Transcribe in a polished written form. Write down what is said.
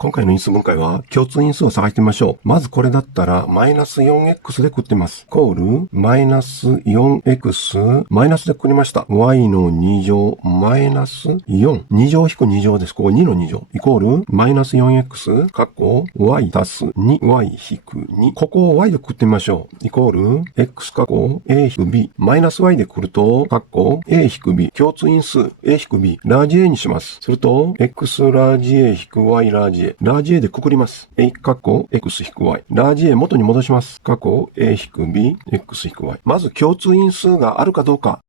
今回の因数分解は共通因数を探してみましょう。まずこれだったらマイナス 4x でくってます。イコールマイナス 4x マイナスでくりました。y の2乗マイナス4。2乗引く2乗です。ここ2の2乗。イコールマイナス 4x 括弧 y 足す 2y 引く2。ここを y でくってみましょう。イコール x 括弧 a 引く b マイナス y でくると括弧 a 引く b 共通因数 a 引く b ラージ A にします。すると x ラージ A 引く y ラージ Aラージ A でくくります。a 括弧 x 引く y。ラージ A 元に戻します。括弧 a 引く b、x 引く y。まず共通因数があるかどうか